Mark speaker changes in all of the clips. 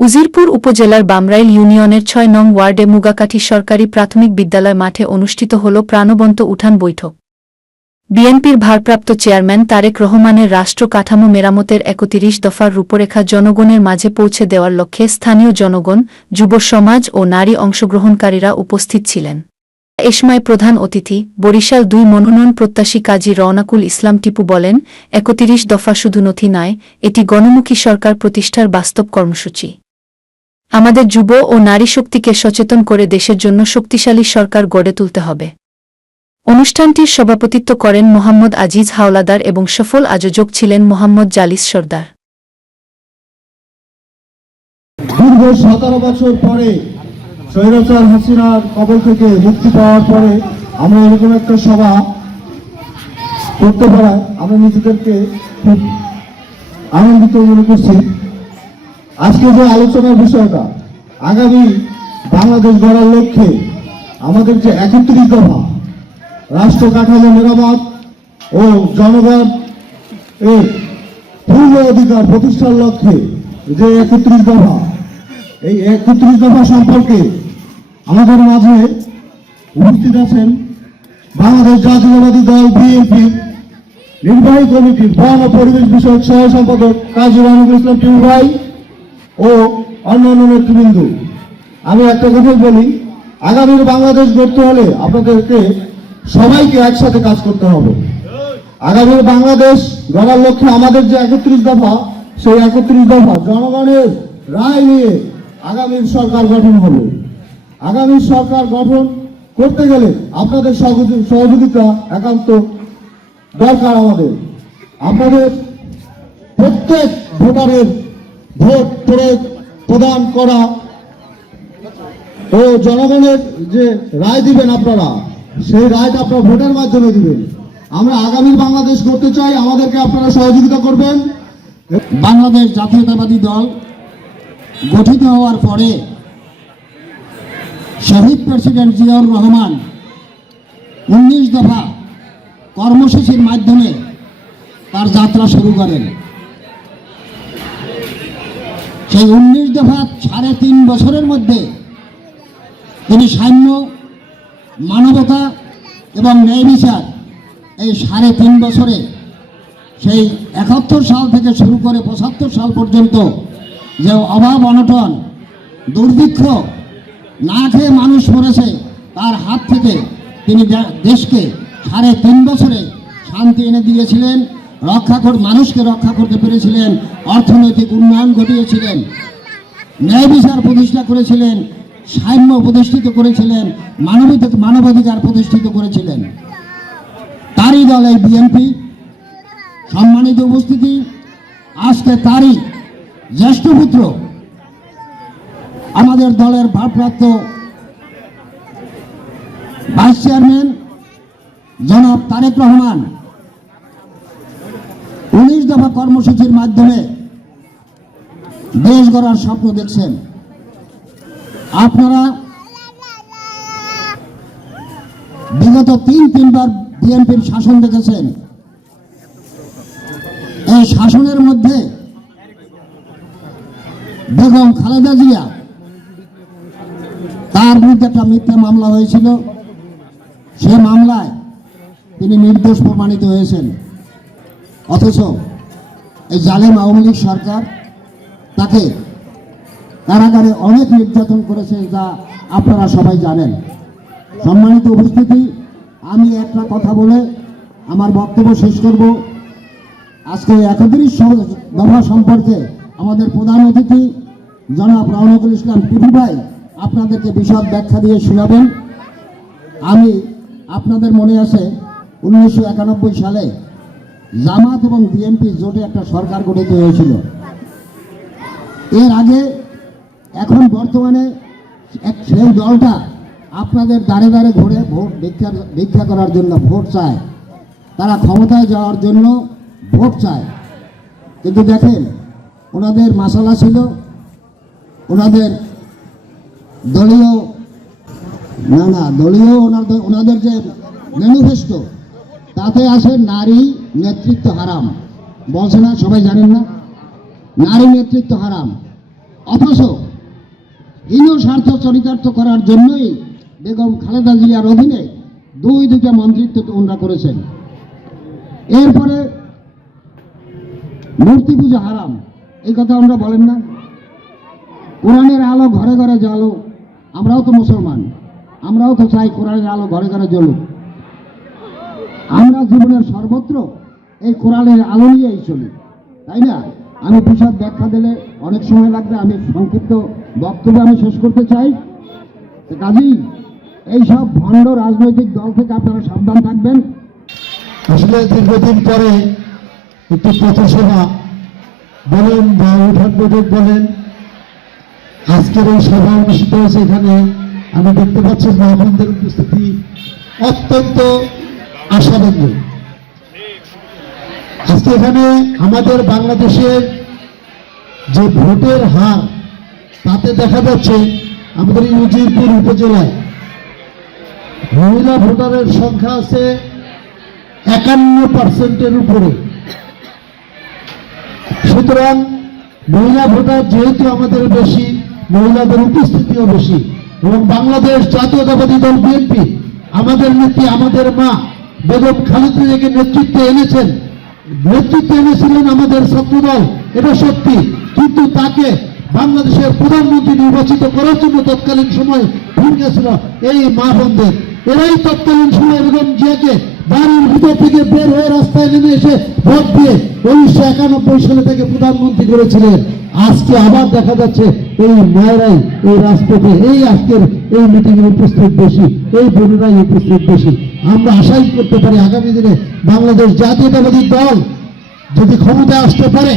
Speaker 1: উজিরপুর উপজেলার বামরাইল ইউনিয়নের ছয় নং ওয়ার্ডে মুগাকাঠি সরকারি প্রাথমিক বিদ্যালয় মাঠে অনুষ্ঠিত হল প্রাণবন্ত উঠান বৈঠক। বিএনপির ভারপ্রাপ্ত চেয়ারম্যান তারেক রহমানের রাষ্ট্র কাঠামো মেরামতের একত্রিশ দফার রূপরেখা জনগণের মাঝে পৌঁছে দেওয়ার লক্ষ্যে স্থানীয় জনগণ, যুব সমাজ ও নারী অংশগ্রহণকারীরা উপস্থিত ছিলেন। এ সময় প্রধান অতিথি, বরিশাল দুই মনোনয়ন প্রত্যাশী কাজী রওনাকুল ইসলাম টিপু বলেন, একত্রিশ দফা শুধু নথি নয়, এটি গণমুখী সরকার প্রতিষ্ঠার বাস্তব কর্মসূচি। আমাদের যুব ও নারী শক্তিকে সচেতন করে দেশের জন্য শক্তিশালী সরকার গড়ে তুলতে হবে। অনুষ্ঠানটির সভাপতিত্ব করেন মোহাম্মদ আজিজ হাওলাদার এবং সফল আয়োজক ছিলেন মোহাম্মদ জালিস সর্দার।
Speaker 2: দীর্ঘ সতেরো বছর পরে স্বৈরাচার হাসিনার কবল থেকে মুক্তি পাওয়ার পরে আমরা এরকম একটা সভা করতে পারায় আমরা নিজেদেরকে খুব আনন্দিত মনে করছি। আজকে যে আলোচনার বিষয়টা, আগামী বাংলাদেশ গড়ার লক্ষ্যে আমাদের যে একত্রিশ দফা রাষ্ট্র কাঠামো মেরামত ও জনগণ এর পূর্ণ অধিকার প্রতিষ্ঠার লক্ষ্যে যে একত্রিশ দফা, এই একত্রিশ দফা সম্পর্কে আমাদের মাঝে উপস্থিত আছেন বাংলাদেশ জাতীয়বাদী দল বিএনপি নির্বাহী কমিটির বন ও পরিবেশ বিষয়ক সহ সম্পাদক কাজী রহমতুল ইসলাম টিউ ভাই ও অন্যান্য নেতৃবৃন্দ। আমি একটা কথাই বলি, আগামীর বাংলাদেশ গড়তে হলে আপনাদেরকে সবাইকে একসাথে কাজ করতে হবে। আগামীর বাংলাদেশ গড়ার লক্ষ্যে আমাদের যে একত্রিশ দফা, সেই একত্রিশ দফা জনগণের রায় নিয়ে আগামীর সরকার গঠন হবে। আগামী সরকার গঠন করতে গেলে আপনাদের সহযোগি- সহযোগিতা একান্ত দরকার আমাদের। আপনাদের প্রত্যেক ভোটারের ভোট প্রয়োগ প্রদান করা ও জনগণের যে রায় দিবেন আপনারা সেই রায়টা আপনারা ভোটের মাধ্যমে দিবেন। আমরা আগামী বাংলাদেশ করতে চাই, আমাদেরকে আপনারা সহযোগিতা করবেন।
Speaker 3: বাংলাদেশ জাতীয়তাবাদী দল গঠিত হওয়ার পরে শহীদ প্রেসিডেন্ট জিয়াউর রহমান উনিশ দফা কর্মসূচির মাধ্যমে তার যাত্রা শুরু করেন। সেই উনিশ দফা সাড়ে তিন বছরের মধ্যে তিনি সাম্য মানবতা এবং ন্যায় বিচার এই সাড়ে তিন বছরে সেই একাত্তর সাল থেকে শুরু করে পঁচাত্তর সাল পর্যন্ত যে অভাব অনটন, দুর্ভিক্ষ না খেয়ে মানুষ মরেছে, তার হাত থেকে তিনি দেশকে সাড়ে তিন বছরে শান্তি এনে দিয়েছিলেন, রক্ষা কর, মানুষকে রক্ষা করতে পেরেছিলেন, অর্থনৈতিক উন্নয়ন ঘটিয়েছিলেন, ন্যায় বিচার প্রতিষ্ঠা করেছিলেন সাম্য প্রতিষ্ঠিত করেছিলেন, মানবিক মানবাধিকার প্রতিষ্ঠিত করেছিলেন। তারই দল এই বিএনপি। সম্মানিত উপস্থিতি, আজকে তারই জ্যেষ্ঠ পুত্র আমাদের দলের ভারপ্রাপ্ত ভাইস চেয়ারম্যান জনাব তারেক রহমান। উনিশ দফা কর্মসূচির মাধ্যমে দেশ গড়ার স্বপ্ন দেখছেন। আপনারা বিগত তিন, তিনবার বিএনপির শাসন দেখেছেন। এই শাসনের মধ্যে বেগম খালেদা জিয়া, তার বিরুদ্ধে একটা মিথ্যা মামলা হয়েছিল। সে মামলায় তিনি নির্দোষ প্রমাণিত হয়েছেন। অথচ এই জালেম আওয়ামী লীগ সরকার তাকে কারাগারে অনেক নির্যাতন করেছে, যা আপনারা সবাই জানেন। সম্মানিত উপস্থিতি, আমি একটা কথা বলে আমার বক্তব্য শেষ করব। আজকে একত্রিশ দফা সম্পর্কে আমাদের প্রধান অতিথি, জনাব রহমতুল ইসলাম টিপি ভাই, আপনাদেরকে বিশদ ব্যাখ্যা দিয়ে শোনাবেন। আমি, আপনাদের মনে আছে, উনিশশো একানব্বই সালে জামাত এবং বিএনপি জোটে একটা সরকার গঠিত হয়েছিল। এর আগে এখন বর্তমানে এক সেই দলটা আপনাদের দাঁড়ে দাঁড়ে ঘুরে ভোট ভিক্ষা ভিক্ষা করার জন্য ভোট চায়। তারা ক্ষমতায় যাওয়ার জন্য ভোট চায়। কিন্তু দেখেন, ওনাদের মাসালা ছিল, ওনাদের দলীয়, না না, দলীয় ওনাদের ওনাদের যে ম্যানিফেস্টো, তাতে আছে নারী নেতৃত্ব হারাম। বলছে না, সবাই জানেন না? নারী নেতৃত্ব হারাম। অথচ হীন স্বার্থ চরিতার্থ করার জন্যই বেগম খালেদা জিয়ার অধীনে দুই দুইটা মন্ত্রিত্ব ওনারা করেছেন। এরপরে মূর্তি পূজা হারাম, এই কথা আমরা বলেন না। কোরআনের আলো ঘরে ঘরে জ্বালো, আমরাও তো মুসলমান, আমরাও তো চাই কোরআনের আলো ঘরে ঘরে জ্বলুক। আমরা জীবনের সর্বত্র এই কোরআনের আলো নিয়েই চলি, তাই না? আমি বিশদ ব্যাখ্যা দিলে অনেক সময় লাগবে, আমি সংক্ষিপ্ত বক্তব্য আমি শেষ করতে চাই। কাজেই এইসব ভণ্ড রাজনৈতিক দল থেকে আপনারা সাবধান থাকবেন।
Speaker 2: আসলে দীর্ঘদিন পরে একটি পথসভা বলেন বা উঠান বৈঠক বলেন, আজকের এই সভা অনুষ্ঠিত হয়েছে এখানে। আমি দেখতে পাচ্ছি মহামন্দের উপস্থিতি অত্যন্ত আশাব্যঞ্জক। আজকে এখানে আমাদের বাংলাদেশের যে ভোটের হার তাতে দেখা যাচ্ছে আমাদের উজিরপুর উপজেলায় মহিলা ভোটারের সংখ্যা আছে একান্ন পার্সেন্টের উপরে। সুতরাং মহিলা ভোটার যেহেতু আমাদের বেশি, মহিলাদের উপস্থিতিও বেশি এবং বাংলাদেশ জাতীয়তাবাদী দল বিএনপি, আমাদের নেত্রী, আমাদের মা বেগম খালেদা জিয়াকে নেতৃত্বে এনেছেন। নেতৃত্বে এনেছিলেন আমাদের ছাত্রদল, এটা সত্যি। কিন্তু তাকে বাংলাদেশের প্রধানমন্ত্রী নির্বাচিত করার জন্য তৎকালীন সময় ভূমিকা ছিল এই মা বোনদের। এরাই তৎকালীন সময় বেগম জিয়াকে বাড়ির ভিতর থেকে বের হয়ে রাস্তায় নেমে এসে ভোট দিয়ে উনিশশো একানব্বই সালে থেকে প্রধানমন্ত্রী করেছিলেন। আজকে আবার দেখা যাচ্ছে এই মায়েরাই এই রাজপথে এই আজকের এই মিটিং এ উপস্থিত বেশি, এই বোনেরাই উপস্থিত বেশি। আমরা আশাই করতে পারি আগামী দিনে বাংলাদেশ জাতীয়তাবাদী দল যদি ক্ষমতায় আসতে পারে,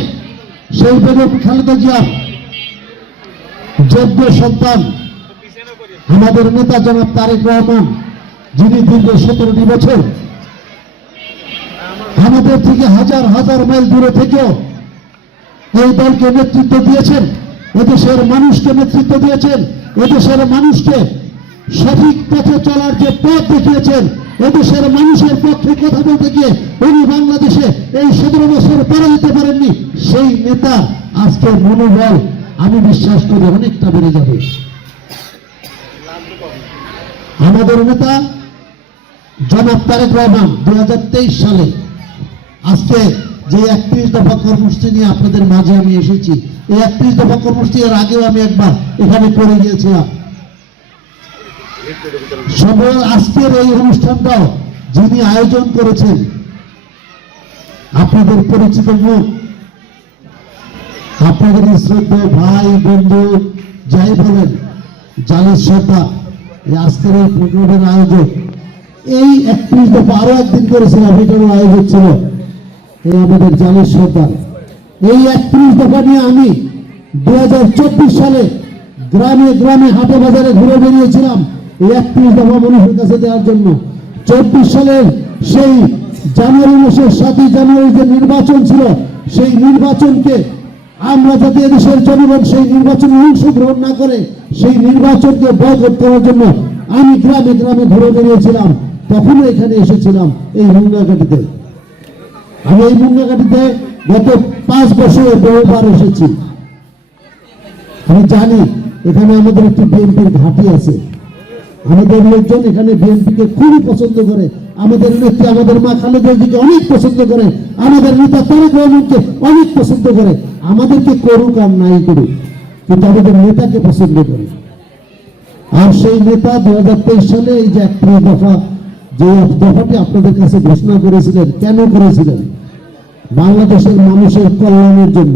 Speaker 2: সেই বেগম খালেদা জিয়ার যোগ্য সন্তান আমাদের নেতা জনাব তারেক রহমান, যিনি দীর্ঘ সতেরোটি বছর আমাদের থেকে হাজার হাজার মাইল দূরে থেকেও এই দলকে নেতৃত্ব দিয়েছেন, এদেশের মানুষকে নেতৃত্ব দিয়েছেন, এদেশের মানুষকে সঠিক পথে চলার যে পথ দেখিয়েছেন, এদেশের মানুষের পক্ষে কথা বলতে গিয়ে উনি বাংলাদেশে এই সতেরো বছর পরে যেতে পারেননি সেই নেতা আজকে মনোবল আমি বিশ্বাস করি অনেকটা বেড়ে যাবে। আমাদের নেতা জনাব তারেক রহমান দুই হাজার তেইশ সালে আজকে যে একত্রিশ দফা কর্মসূচি নিয়ে আপনাদের মাঝে আমি এসেছি, এই একত্রিশ দফা কর্মসূচি এর আগেও আমি একবার এখানে করে গিয়েছিলাম। সব আজকের এই অনুষ্ঠানটাও যিনি আয়োজন করেছেন, আপনাদের পরিচিত মুখ আপনাদের শ্রদ্ধেয় ভাই, বন্ধু, যাই বলেন সরকার, এই আজকের এই প্রোগ্রামের আয়োজক, এই একত্রিশ দফা আরও একদিন করেছিলাম এটারও আয়োজক ছিল, এই আমাদের জালিস সরকার। এই একত্রিশ দফা নিয়ে আমি দু হাজার চব্বিশ সালে গ্রামে গ্রামে হাটে বাজারে ঘুরে বেরিয়েছিলাম, এই একত্রিশ দফা মানুষের কাছে দেওয়ার জন্য। চব্বিশ সালের সেই জানুয়ারি মাসের সাতই জানুয়ারি যে নির্বাচন ছিল, সেই নির্বাচনকে আমরা যাতে দেশের জনগণ সেই নির্বাচনে অংশগ্রহণ না করে সেই নির্বাচনকে বয়কট করার জন্য আমি গ্রামে গ্রামে ঘুরে বেরিয়েছিলাম তখনও এখানে এসেছিলাম এই মুঙ্গাঘাটিতে আমি এই মুঙ্গাঘাটিতে গত পাঁচ বছরে বহুবার এসেছি। আমি জানি এখানে আমাদের একটি বিএনপির ঘাঁটি আছে। আমাদের লোকজন এখানে বিএনপিকে খুবই পছন্দ করে। আমাদের নেত্রী আমাদের মা খালেদা জিকে অনেক পছন্দ করে। আমাদের নেতা তারেক রহমানকে অনেক পছন্দ করে। আমাদেরকে করুক আর নাই করুক, কিন্তু আমাদের নেতাকে পছন্দ করে। আর সেই নেতা দু হাজার তেইশ সালে এই যে একত্রিশ দফা, যে দফাটি আপনাদের কাছে ঘোষণা করেছিলেন, কেন করেছিলেন? বাংলাদেশের মানুষের কল্যাণের জন্য।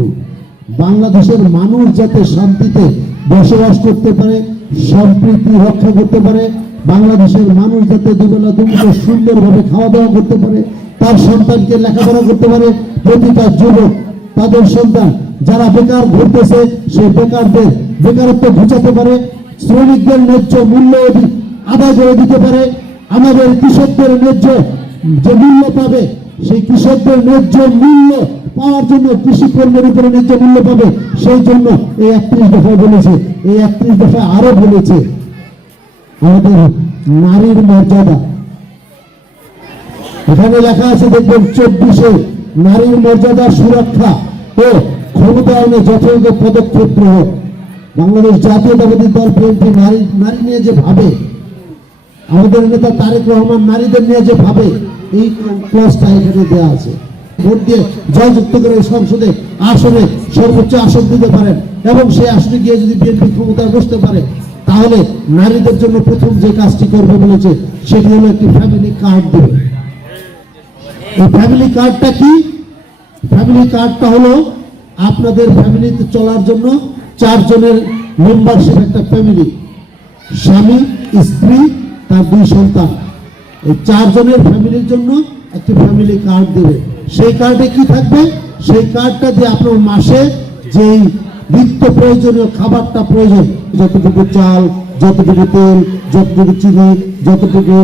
Speaker 2: বাংলাদেশের মানুষ যাতে শান্তিতে বসবাস করতে পারে, সম্প্রীতি রক্ষা করতে পারে, বাংলাদেশের মানুষ যাতে দুবেলা দুমুটো সুন্দরভাবে খাওয়া দাওয়া করতে পারে, তার সন্তানকে লেখাপড়া করতে পারে, প্রতিটা যুবক তাদের সন্তান যারা বেকার ঘুরতেছে, সেই বেকারদের বেকারত্ব ঘুচাতে পারে, শ্রমিকদের ন্যায্য মূল্য আদায় করে দিতে পারে। আমাদের কৃষকদের ন্যায্য যে মূল্য পাবে, সেই কৃষকদের ন্যায্য মূল্য পাওয়ার জন্য কৃষি পণ্যের উপরে ন্যায্য মূল্য পাবে। সেই জন্য এই একত্রিশ দফায় বলেছে, এই একত্রিশ দফায় আরও বলেছে। আমাদের নারীর মর্যাদা। এখানে লেখা আছে, দেখবেন, চব্বিশে নারীর মর্যাদা সুরক্ষা ও ক্ষমতায়নে যথাযথ পদক্ষেপ গ্রহণ। বাংলাদেশ জাতীয়তাবাদী দল বিএনপি নারী নারী নিয়ে যে ভাবে, আমাদের নেতা তারেক রহমান নারীদের নিয়ে যে ভাবে এই ক্লাসটা এখানে দেওয়া আছে। ভোট দিয়ে জয়যুক্ত করে সংসদে আসনে সর্বোচ্চ আসন দিতে পারেন এবং সেই আসনে গিয়ে যদি বিএনপি ক্ষমতায় বসতে পারে, তাহলে নারীদের জন্য প্রথম যে কাজটি করবে বলেছে, সেটি হলো একটি ফ্যামিলি কার্ড দেবে। এই ফ্যামিলি কার্ডটা কি? ফ্যামিলি কার্ডটা হলো আপনাদের ফ্যামিলিতে চলার জন্য চারজনের মেম্বারশিপ একটা ফ্যামিলি স্বামী, স্ত্রী, তার দুই সন্তান। এই চারজনের ফ্যামিলির জন্য একটি ফ্যামিলি কার্ড দেবে। সেই কার্ডে কি থাকবে? সেই কার্ডটা দিয়ে আপনার মাসে যেই নিত্য প্রয়োজনীয় খাবারটা প্রয়োজন, যতটুকু চাল, যতটুকু তেল, যতটুকু চিনি, যতটুকু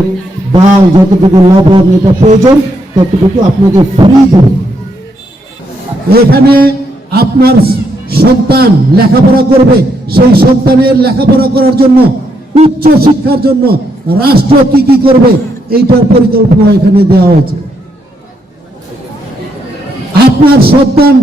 Speaker 2: ডাল, যতটুকু লবণ, এটা প্রয়োজন ততটুকু আপনাকে ফ্রি দেবে? এখানে আপনার সন্তান লেখাপড়া করবে। সেই সন্তানের লেখাপড়া করার জন্য, উচ্চ শিক্ষার জন্য রাষ্ট্র কি কি করবে, এইটার পরিকল্পনা এখানে দেওয়া হয়েছে। আপনার সন্তান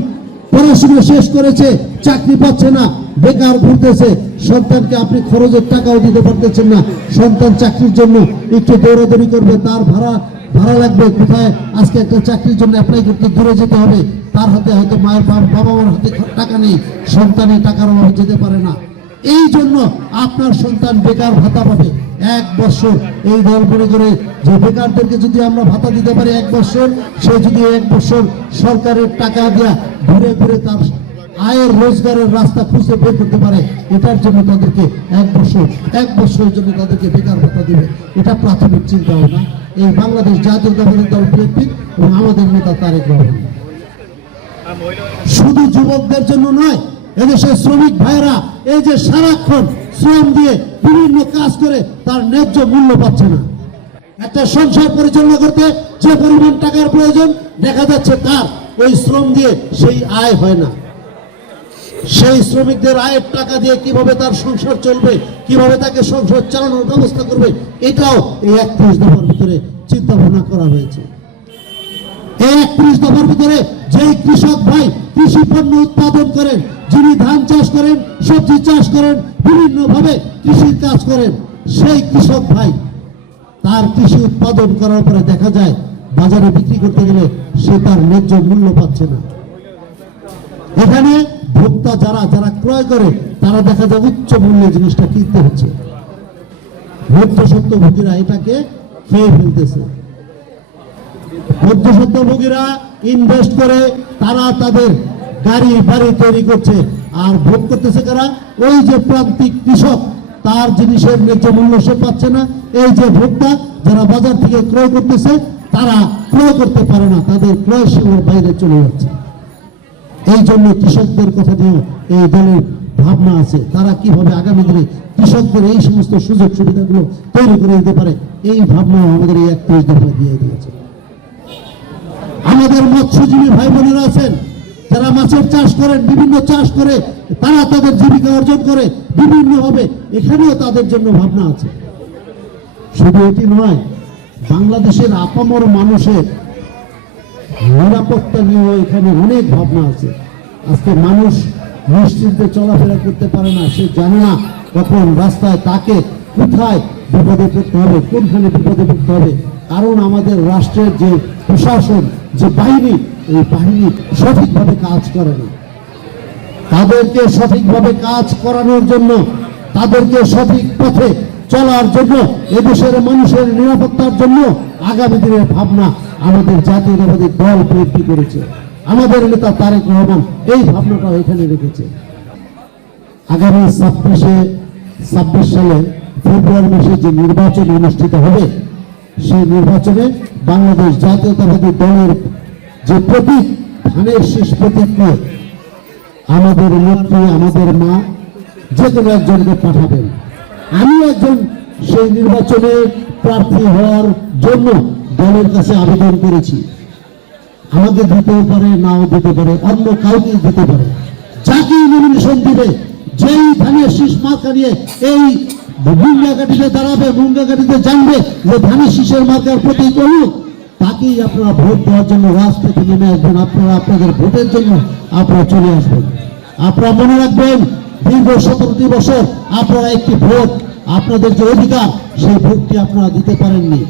Speaker 2: পড়াশোনা শেষ করেছে, চাকরি পাচ্ছে না, বেকার ঘুরতেছে, সন্তানকে আপনি খরচের টাকাও দিতে পারতেছেন না। সন্তান চাকরির জন্য একটু দৌড়াদৌড়ি করবে, তার ভাড়া ভাড়া লাগবে কোথায়? আজকে একটা চাকরির জন্য অ্যাপ্লাই করতে দূরে যেতে হবে। তার হাতে হয়তো মায়ের বাবা মার হাতে টাকা নেই, সন্তানের টাকার অভাবে যেতে পারে না। এই জন্য আপনার সন্তান বেকার ভাতা পাবে এক বছর। এই দল মনে করে যে বেকারদেরকে যদি আমরা ভাতা দিতে পারি এক বছর, সে যদি এক বছর সরকারের টাকা দিয়া ঘুরে ঘুরে তার আয়ের রোজগারের রাস্তা খুঁজে বের করতে পারে, এটার জন্য তাদেরকে এক বছর, এক বছরের জন্য তাদেরকে বেকার ভাতা দিবে। এটা প্রাথমিক চিন্তা ভাবনা। এই বাংলাদেশ জাতীয়তাবাদী দল বিএনপি এবং আমাদের নেতা তারেক রহমান। শুধু যুবকদের জন্য নয়, এদেশের শ্রমিক ভাইরা এই যে সারাক্ষণ শ্রম দিয়ে বিভিন্ন কাজ করে তার ন্যায্য মূল্য পাচ্ছে না। একটা সংসার পরিচালনা করতে যে পরিমাণ টাকার প্রয়োজন, দেখা যাচ্ছে তার ওই শ্রম দিয়ে সেই আয় হয় না। সেই শ্রমিকদের আয়ের টাকা দিয়ে কীভাবে তার সংসার চলবে, কীভাবে তাকে সংসার চালানোর ব্যবস্থা করবে, এটাও এই একত্রিশ দফার ভিতরে চিন্তা ভাবনা করা হয়েছে। এই একত্রিশ দফার ভিতরে যেই কৃষক ভাই কৃষি পণ্য উৎপাদন করেন, যিনি ধান চাষ করেন, সবজি চাষ করেন বিভিন্ন ভাবে কৃষির কাজ করেন, সেই কৃষক ভাই তার কৃষি উৎপাদন করার পরে দেখা যায়, বাজারে বিক্রি করতে গেলে সে তার ন্যায্য মূল্য পাচ্ছে না। এখানে ভোক্তা যারা যারা ক্রয় করে, তারা দেখা যায় উচ্চ মূল্যে জিনিসটা কিনতে হচ্ছে। এটাকে খেয়ে ফেলতেছে। ইনভেস্ট করে, তারা তাদের গাড়ি, বাড়ি তৈরি করছে। আর ভোগ করতেছে কারা? ওই যে প্রান্তিক কৃষক, তার জিনিসের ন্যায্য মূল্য সে পাচ্ছে না। এই যে ভোক্তা যারা বাজার থেকে ক্রয় করতেছে, তারা ক্রয় করতে পারে না, তাদের ক্রয় সীমার বাইরে চলে যাচ্ছে। এই জন্য কৃষকদের কথা নিয়েও এই দলের ভাবনা আছে, তারা কীভাবে আগামী দিনে কৃষকদের এই সমস্ত সুযোগ সুবিধাগুলো তৈরি করে দিতে পারে, এই ভাবনাও আমাদের এই একত্রিশ দফা দিয়ে দিয়েছে। আমাদের মৎস্যজীবী ভাই বোনেরা আছেন, যারা মাছের চাষ করেন, বিভিন্ন চাষ করে, তারা তাদের জীবিকা অর্জন করে বিভিন্ন ভাবে এখানেও তাদের জন্য ভাবনা আছে। শুধু এটি নয়, বাংলাদেশের আপামর মানুষের নিরাপত্তা নিয়েও এখানে অনেক ভাবনা আছে। আজকে মানুষ নিশ্চিন্তে চলাফেরা করতে পারে না, সে জানে না কখন রাস্তায় তাকে কোথায় বিপদে পড়তে হবে, কোনখানে বিপদে পড়তে হবে। কারণ আমাদের রাষ্ট্রের যে প্রশাসন, যে বাহিনী, এই বাহিনী সঠিকভাবে কাজ করে না। তাদেরকে সঠিকভাবে কাজ করানোর জন্য, তাদেরকে সঠিক পথে চলার জন্য, এদেশের মানুষের নিরাপত্তার জন্য আগামী দিনের ভাবনা আমাদের জাতীয়তাবাদী দল বিএনপি করেছে। আমাদের নেতা তারেক রহমান এই ভাবনাটা এখানে রেখেছে। আগামী ছাব্বিশে, ছাব্বিশ সালে ফেব্রুয়ারি মাসে যে নির্বাচন অনুষ্ঠিত হবে, সেই নির্বাচনে বাংলাদেশ জাতীয়তাবাদী দলের যে প্রতীক, ধানের শেষ প্রতীক আমাদের নেত্রী, আমাদের মা যে কোনো একজনকে পাঠাবেন। আমি একজন সেই নির্বাচনে প্রার্থী হওয়ার জন্য দলের কাছে আবেদন করেছি। আমাকে দিতেও পারে, নাও দিতে পারে, অন্য কাউকে দিতে পারে। যাকে নমিনেশন দিবে, যেই ধানের শীষ মার্কা নিয়ে এই মুঙ্গাকাঠিতে দাঁড়াবে মুঙ্গাকাঠিতে জানবে যে ধানের শীষের মার্কার প্রতি করুক তাকেই আপনারা ভোট দেওয়ার জন্য রাজপথে নেমে আসবেন। আপনারা আপনাদের ভোটের জন্য আপনারা চলে আসবেন। আপনারা মনে রাখবেন, দীর্ঘ সতেরোটি বছর আপনারা একটি ভোট, আপনাদের যে অধিকার, সেই ভোটটি আপনারা দিতে পারেননি।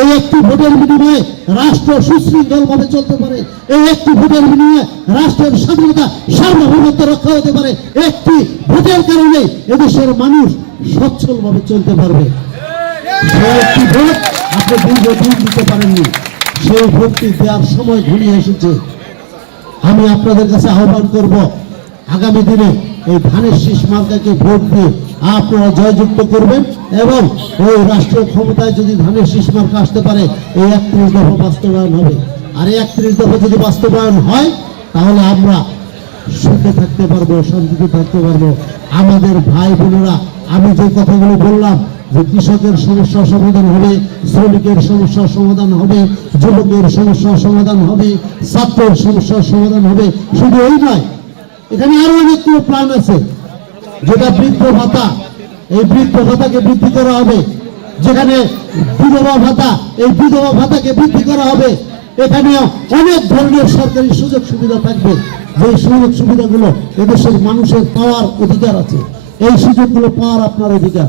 Speaker 2: এই একটি ভোটের বিনিময়ে রাষ্ট্র সুশৃঙ্খল ভাবে চলতে পারে। এই একটি ভোটের বিনিময়ে রাষ্ট্রের স্বাধীনতা সার্বভৌমত্ব রক্ষা হতে পারে। একটি ভোটের কারণে এদেশের মানুষ সচ্ছল ভাবে চলতে পারবে। একটি ভোট আপনি দীর্ঘদিন দিতে পারেননি। সেই ভোটটি দেওয়ার সময় ঘনিয়ে এসেছে। আমি আপনাদের কাছে আহ্বান করব, আগামী দিনে এই ধানের শীষ মালদাকে ভোট দিয়ে আপনারা জয়যুক্ত করবেন এবং ওই রাষ্ট্রীয় ক্ষমতায় যদি ধানের শীষ মার্কা আসতে পারে, এই একত্রিশ দফা বাস্তবায়ন হবে। আর এই একত্রিশ দফা যদি বাস্তবায়ন হয়, তাহলে আমরা সুখে থাকতে পারব, শান্তিতে থাকতে পারব। আমাদের ভাই বোনেরা, আমি যে কথাগুলো বললাম, যে কৃষকের সমস্যার সমাধান হবে, শ্রমিকের সমস্যার সমাধান হবে, যুবকের সমস্যার সমাধান হবে, ছাত্রের সমস্যার সমাধান হবে, শুধু এই নয়, এখানে আরও অনেকগুলো প্ল্যান আছে। যেটা বৃদ্ধ ভাতা, এই বৃদ্ধ ভাতাকে বৃদ্ধি করা হবে। যেখানে বিধবা ভাতা, এই বিধবা ভাতাকে বৃদ্ধি করা হবে। এখানে অনেক ধরনের সরকারি সুযোগ সুবিধা থাকবে। যে সুযোগ সুবিধাগুলো এদেশের মানুষের পাওয়ার অধিকার আছে, এই সুযোগগুলো পাওয়ার আপনার অধিকার।